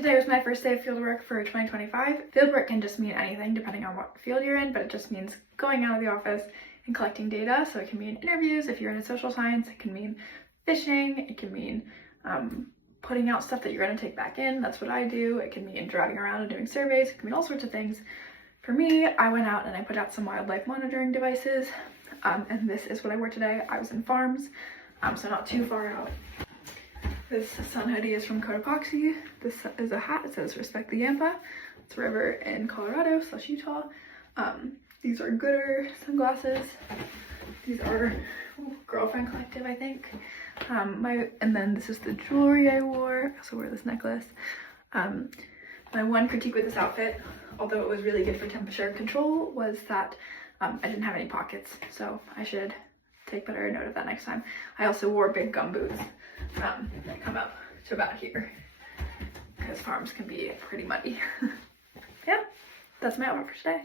Today was my first day of fieldwork for 2025. Fieldwork can just mean anything depending on what field you're in, but it just means going out of the office and collecting data. So it can mean interviews if you're in a social science, it can mean fishing, it can mean putting out stuff that you're going to take back in. That's what I do. It can mean driving around and doing surveys. It can mean all sorts of things. For me, I went out and I put out some wildlife monitoring devices, and this is what I wore today. I was in farms, so not too far out. This sun hoodie is from Cotopaxi. This is a hat. It says Respect the Yampa. It's a river in Colorado / Utah. These are Gooder sunglasses. These are Girlfriend Collective, I think. And then this is the jewelry I wore. I also wore this necklace. My one critique with this outfit, although it was really good for temperature control, was that I didn't have any pockets. So I should take better note of that next time. I also wore big gum boots that come up to about here because farms can be pretty muddy. Yeah, that's my outfit for today.